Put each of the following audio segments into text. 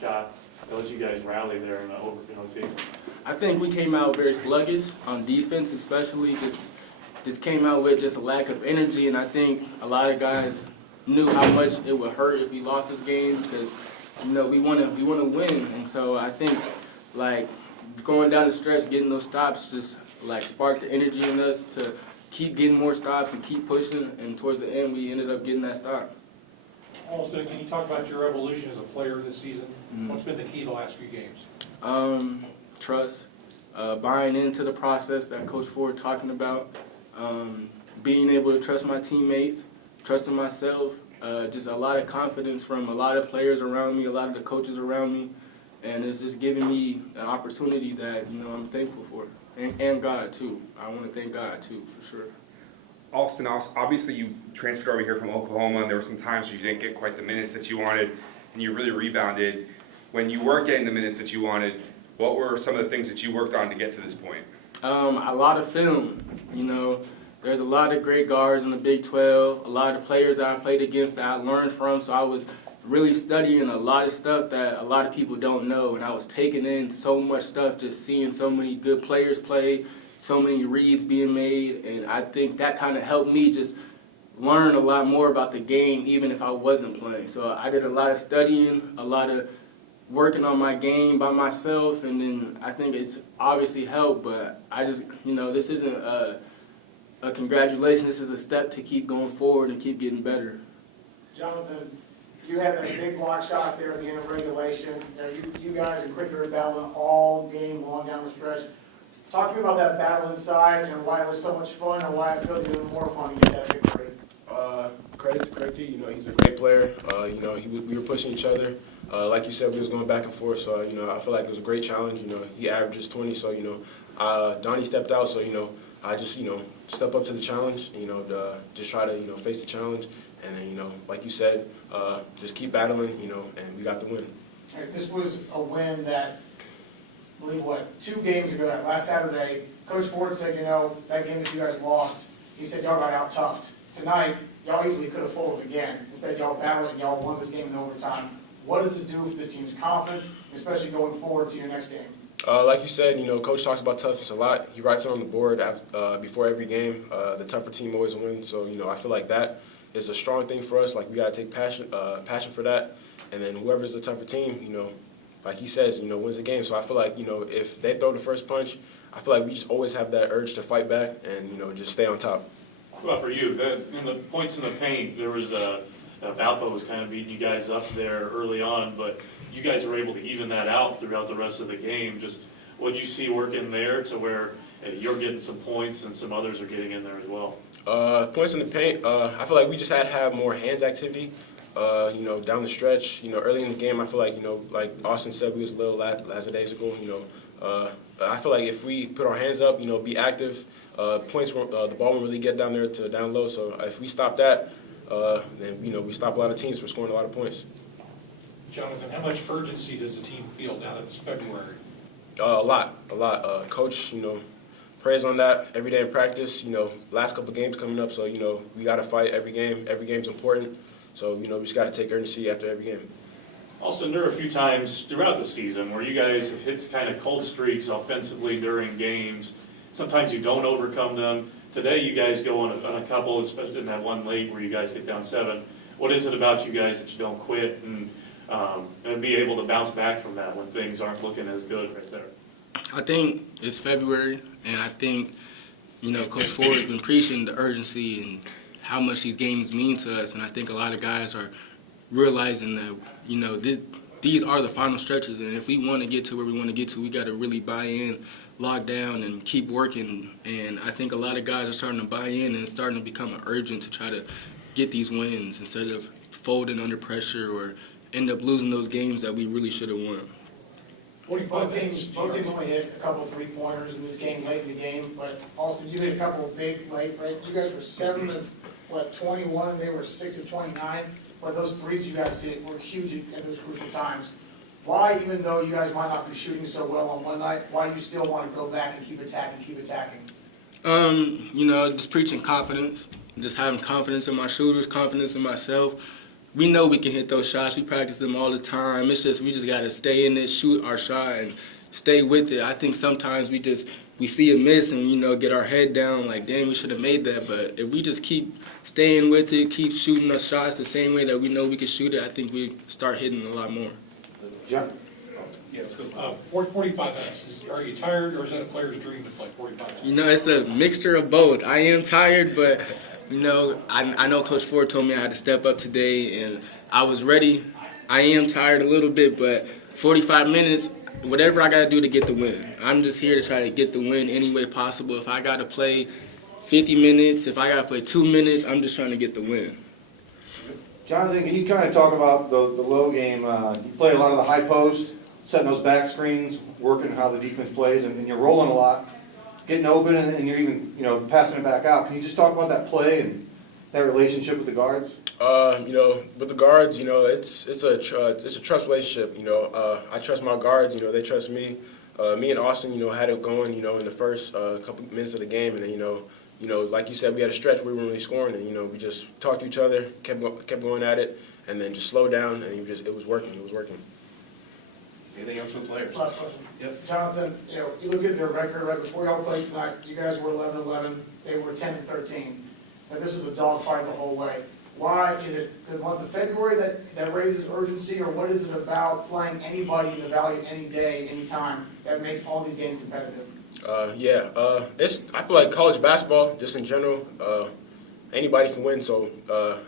shot that let you guys rally there in the overtime? I think we came out very sluggish on defense, especially just came out with just a lack of energy, and I think a lot of guys knew how much it would hurt if we lost this game because we want to win, and so I think like going down the stretch, getting those stops just like sparked the energy in us to keep getting more stops and keep pushing, and towards the end we ended up getting that stop. Alston, can you talk about your evolution as a player this season? What's been the key the last few games? Trust, buying into the process that Coach Ford talking about, being able to trust my teammates, trusting myself, just a lot of confidence from a lot of players around me, a lot of the coaches around me, and it's just giving me an opportunity that I'm thankful for, and God too. I want to thank God too, for sure. Alston, obviously you transferred over here from Oklahoma, and there were some times where you didn't get quite the minutes that you wanted, and you really rebounded. When you weren't getting the minutes that you wanted, what were some of the things that you worked on to get to this point? A lot of film. There's a lot of great guards in the Big 12, a lot of players that I played against that I learned from, so I was really studying a lot of stuff that a lot of people don't know, and I was taking in so much stuff, just seeing so many good players play, so many reads being made, and I think that kind of helped me just learn a lot more about the game even if I wasn't playing. So I did a lot of studying, a lot of working on my game by myself, and then I think it's obviously helped, but I just, this isn't a congratulations, this is a step to keep going forward and keep getting better. Jonathan, you had that big block shot there at the end of regulation. You guys are quicker battling all game long down the stretch. Talk to me about that battle inside and why it was so much fun and why it feels even more fun to get that victory. Credit to Cricky, he's a great player. We were pushing each other. Like you said, we was going back and forth, so, I feel like it was a great challenge. He averages 20, so, Donnie stepped out, so, I just, step up to the challenge, just try to, face the challenge. And then, like you said, just keep battling, and we got the win. This was a win that, I believe, 2 games ago, last Saturday, Coach Ford said, that game that you guys lost, he said y'all got out-toughed. Tonight, y'all easily could have folded again. Instead, y'all battled and y'all won this game in overtime. What does this do for this team's confidence, especially going forward to your next game? Like you said, Coach talks about toughness a lot. He writes it on the board before every game. The tougher team always wins, so, I feel like that is a strong thing for us. Like, we got to take passion for that. And then whoever's the tougher team, like he says, wins the game. So I feel like, if they throw the first punch, I feel like we just always have that urge to fight back and, just stay on top. Well, for you, in the points in the paint, there was Valpo was kind of beating you guys up there early on, but you guys were able to even that out throughout the rest of the game. Just what did you see working there to where you're getting some points and some others are getting in there as well? Points in the paint, I feel like we just had to have more hands activity. Down the stretch, early in the game, I feel like, like Austin said, we was a little lackadaisical. I feel like if we put our hands up, be active, points, the ball won't really get down there to down low. So if we stop that, then we stop a lot of teams from scoring a lot of points. Jonathan, how much urgency does the team feel now that it's February? A lot. Coach, prays on that every day in practice. Last couple of games coming up, so we got to fight every game. Every game's important. So, we just got to take urgency after every game. Also, there are a few times throughout the season where you guys have hit kind of cold streaks offensively during games. Sometimes you don't overcome them. Today, you guys go on a couple, especially in that one late where you guys get down 7. What is it about you guys that you don't quit and be able to bounce back from that when things aren't looking as good right there? I think it's February, and I think, Coach Ford has been preaching the urgency and how much these games mean to us, and I think a lot of guys are realizing that, these are the final stretches, and if we want to get to where we want to get to, we got to really buy in, lock down, and keep working. And I think a lot of guys are starting to buy in and starting to become urgent to try to get these wins instead of folding under pressure or end up losing those games that we really should have won. Both teams only hit a couple of 3-pointers in this game late in the game, but Austin, you hit a couple of big late, right? You guys were 7 of 21, and they were 6 of 29. But those threes you guys hit were huge at those crucial times. Why, even though you guys might not be shooting so well on one night, why do you still want to go back and keep attacking? Just preaching confidence, just having confidence in my shooters, confidence in myself. we know we can hit those shots. We practice them all the time. It's just we just got to stay in it, shoot our shot, and stay with it. I think sometimes we see a miss and, you know, get our head down like, dang, we should have made that. But if we just keep staying with it, keep shooting our shots the same way that we know we can shoot it, I think we start hitting a lot more. John? Yeah, let's go. 45 minutes, are you tired, or is that a player's dream to play 45 minutes? You know, it's a mixture of both. I am tired, but, you know, I know Coach Ford told me I had to step up today, and I was ready. I am tired a little bit, but 45 minutes, whatever I got to do to get the win. I'm just here to try to get the win any way possible. If I got to play 50 minutes, if I got to play 2 minutes, I'm just trying to get the win. Jonathan, can you kind of talk about the low game? You play a lot of the high post, setting those back screens, working how the defense plays, and you're rolling a lot, getting open, and you're even, you know, passing it back out. Can you just talk about that play and that relationship with the guards? You know, with the guards, you know, it's a trust relationship. You know, I trust my guards. You know, they trust me. Me and Austin, you know, had it going. You know, in the first couple minutes of the game, and then, you know, like you said, we had a stretch where we weren't really scoring, and, you know, we just talked to each other, kept going at it, and then just slowed down, and it was working. It was working. Anything else from players? Last question. Yep. Jonathan, you know, you look at their record right before y'all played tonight, you guys were 11-11, they were 10-13. And this was a dogfight the whole way. Why is it the month of February that raises urgency, or what is it about playing anybody in the Valley any day, any time, that makes all these games competitive? I feel like college basketball, just in general, anybody can win. So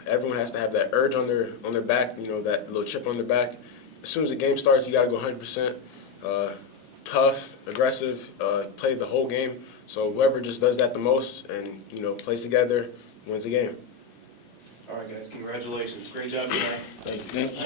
everyone has to have that urge on their back, you know, that little chip on their back. As soon as the game starts, you got to go 100%. Tough, aggressive, play the whole game. So whoever just does that the most and, you know, plays together wins the game. All right, guys, congratulations. Great job tonight. Thank you.